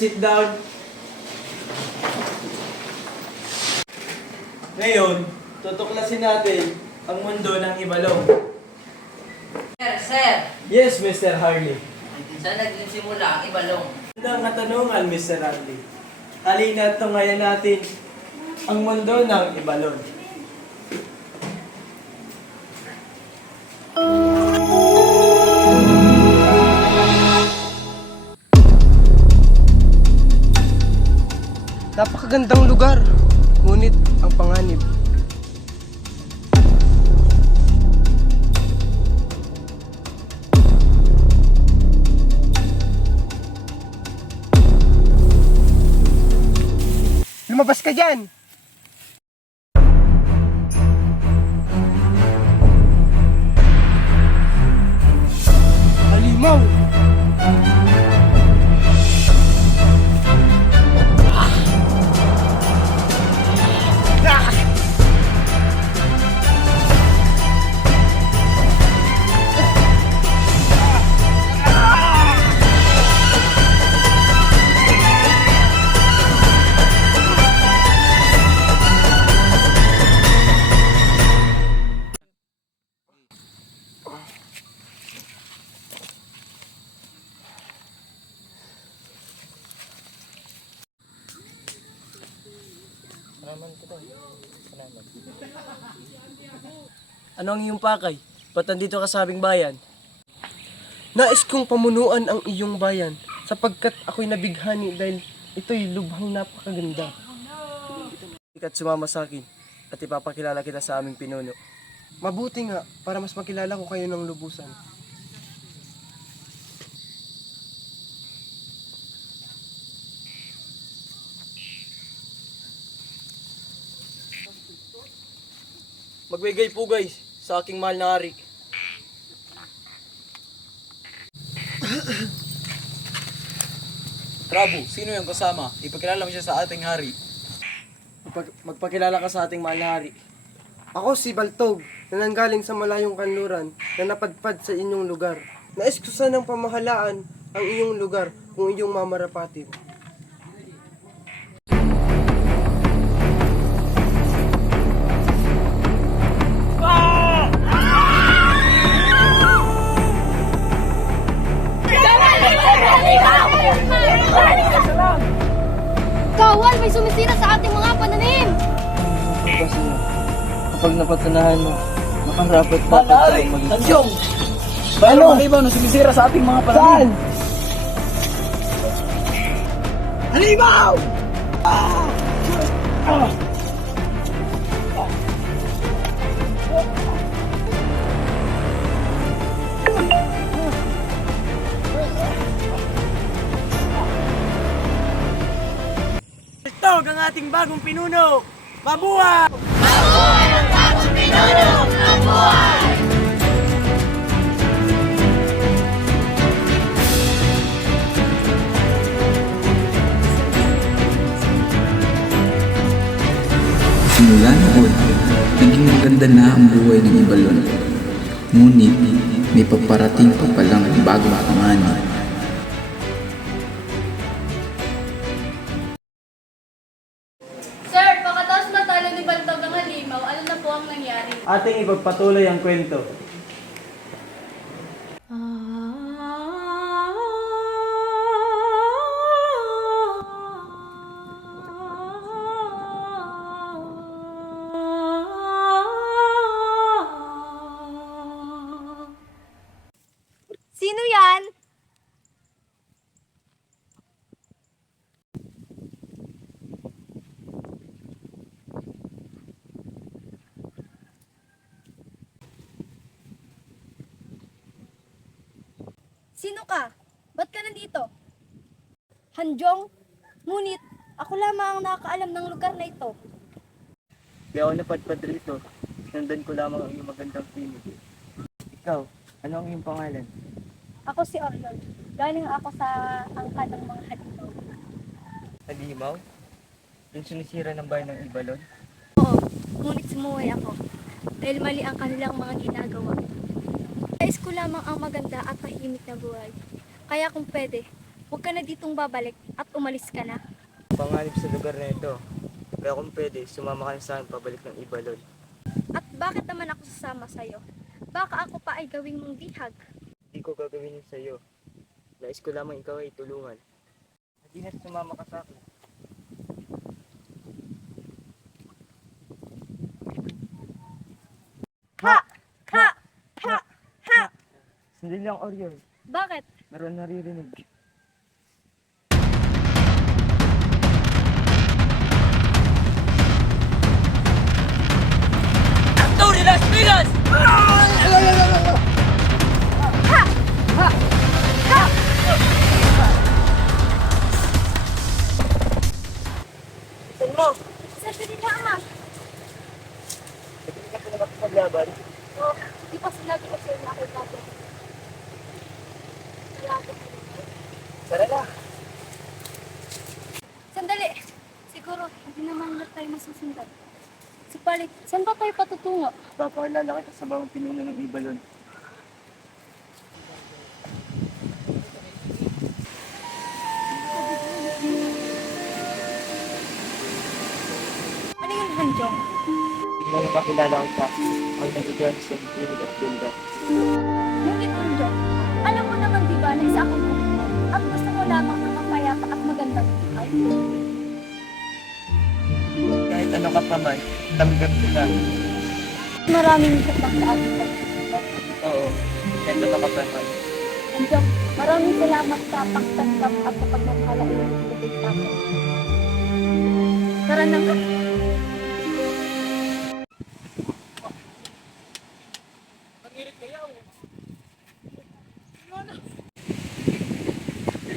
sit down. Ngayon, tutuklasin natin ang mundo ng Ibalong. Sir, Yes, Mr. Harley. saan nagsimula ang Ibalong? Magandang katanungan, Mr. Harley. Halina tungayan natin ang mundo ng Ibalong. Napakagandang lugar, ngunit ang panganib. Lumabas ka dyan! Halimaw! Ano ang iyong pakay? Ba't nandito ka sa aming bayan? Nais kong pamunuan ang iyong bayan sapagkat ako'y nabighani dahil ito'y lubhang napakaganda. Ika't sumama sa akin at ipapakilala kita sa aming pinuno. Mabuti nga para mas makilala ko kayo ng lubusan. Magbigay pugay sa aking mahal na hari. Rabo, sino yung kasama? Ipakilala mo siya sa ating hari. Magpakilala ka sa ating mahal na hari. Ako si Baltog, na nanggaling sa malayong kanluran na napadpad sa inyong lugar. Nais ko sanang pamahalaan ang iyong lugar kung iyong mamarapatin. Kawal! May sumisira sa ating mga pananim! Kapag napatunahan mo, makarapat Manari! Sansyong! Ano? Halimaw na sumisira sa ating mga pananim. Halimaw! Tog ang ating bagong pinuno! Mabuhay! Simula noon, naging maganda na ang buhay ng Ibalon. Ngunit, may paparating pa palang bagong panganib. Sir, pagkatapos matalo ni Baltog ang halimaw, ano na po ang nangyari? Ating ipagpatuloy ang kwento. Sino yan? Sino ka? Ba't ka nandito? Hanjong? Ngunit, ako lamang ang nakakaalam ng lugar na ito. Di ako napadpad rito. Sundan ko lamang ang iyong magandang pinig. Ikaw, ano ang iyong pangalan? Ako si Orlon. Galing ako sa angka ng mga halimaw. Halimaw? Yung sinisira ng bayan ng Ibalon? Oo, ngunit sumuway ako. Dahil mali ang kanilang mga ginagawa. Nais ko lamang ang maganda at tahimik na buhay. Kaya kung pwede, Huwag ka na ditong babalik at umalis ka na. Panganib sa lugar na ito. Kaya kung pwede, sumama ka na sa akin pabalik ng Ibalon. At bakit naman ako sasama sa'yo? Baka ako pa ay gawing mong bihag. Hindi ko gagawin yun sa'yo. Nais ko lamang ikaw ay tulungan. Hindi na sumama ka sa akin. Ha! Ha! Ha! Ha! Sandali lang, Orion. Bakit? Meron naririnig. Saan mo? Saan ka din ama? Hindi ka pa naman paglaban. Oh, di pa sinabi ko sa'yo na ako dati. Malapit. Tara na. Sandali. Siguro, hindi naman ulit tayo masusundan. Supalit, saan ba tayo patutungo? Papakilala kita sa bawang pinuno ng Ibalon. Ano yung Hanjong? Hindi mo napakilala kita. Ang nagigyan sa Pinuno at Gilda. Ngunit Hanjong, alam mo naman di ba na isa akong bukmo at gusto mo lamang ng mapayapa at magandang buhay? Kahit ano ka pa man, tanggap kita. Maraming hutang sa ating pagkakas. Oo. Kahit ano ka pa man. Hanjong, maraming salamat sa pagtanggap at sa pagmamahalain ng tubig sa akin. Tara na nga.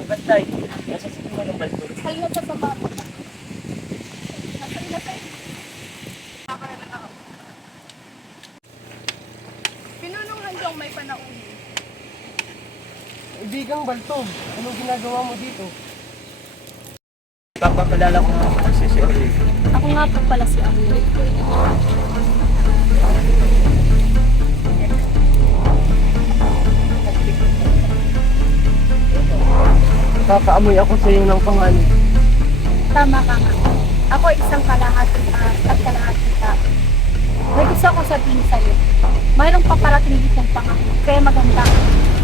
Bantay, nasa sinuha ng balto. Halina sa baba mo. Halina tayo. Pinunong Hanjong may panauhin. Ibigang Baltog, anong ginagawa mo dito? Papakilala ko nga kasi si Orion. Ako nga po pala si Amir. Kakaamoy ako sa iyo ng panganib. Tama ka nga. Ako ay isang kalahating ahas at kalahating tao. May gusto akong sabihin sa'yo. Mayroong paparating ditong pangalan. Kaya maganda.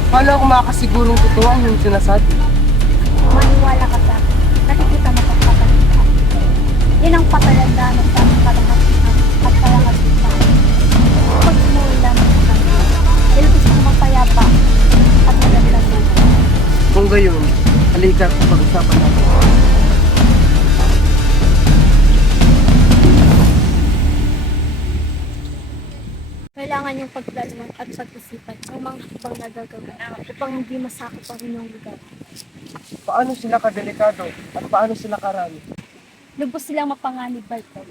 Paano ako makakasigurong totoo ang iyong sinasabi? Maniwala ka sa akin. Nakikita mo kang papalitan. Yan ang patalandaan ng tamang kalahating ahas at kalahating tao. Kapag sumuwi lamang sa kanya, dahil gusto ko magpayapa at magandang buhay. Kung gayon, halika at pag-usapan natin. Kailangan yung pagplanuhan at pag-isipan ng mga habang nagagawa upang hindi masakop ang inyong lugar. Paano sila kadelikado at paano sila karami? Lubos silang mapanganib, Baltog.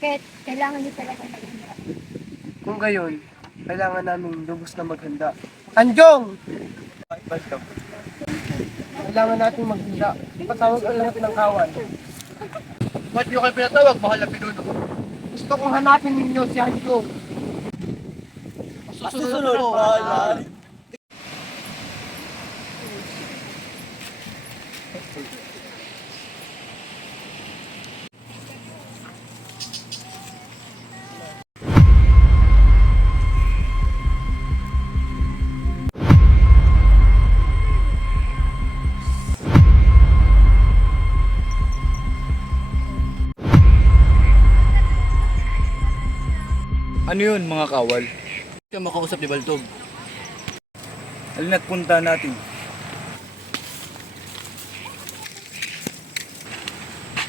Kaya kailangan niyo talaga maghanda. Kung gayon, kailangan namin lubos na maghanda. Anjong! Balto. Kailangan natin maghanda. Patawag ang lahat ng kawan. Ba't niyo kayo pinatawag, mahal na pinuno? Gusto kong hanapin ninyo si Anjong. Susunod, mahal. Ano yun mga kawal? Siya makausap ni Baltog. Halina't punta natin.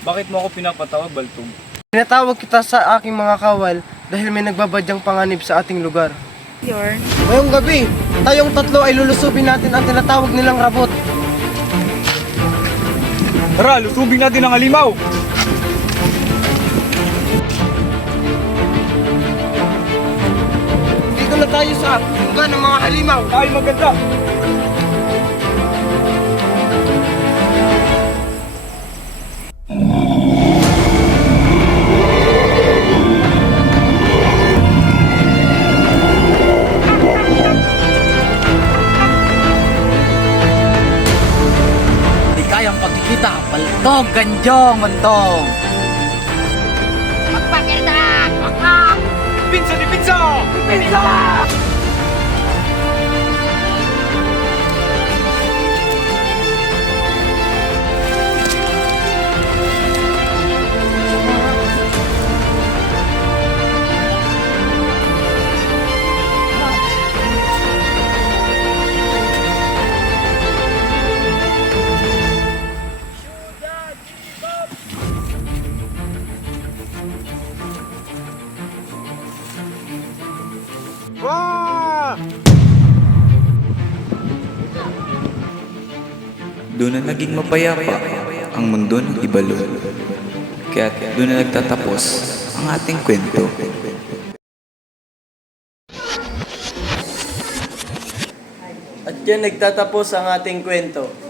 Bakit mo ako pinapatawag, Baltog? Pinatawag kita sa aking mga kawal dahil may nagbabadyang panganib sa ating lugar. Ngayong gabi, tayong tatlo ay lulusubin natin ang tinatawag nilang rabot. Tara, lusubin natin ang halimaw! Dito na tayo sa lugar ng mga halimaw. Ay, maganda! Baltog, ganjong, montong. Pinsa ni Pinsa! Doon na naging mapayapa ang mundo ng Ibalon. Kaya doon na nagtatapos ang ating kwento. At yan nagtatapos ang ating kwento.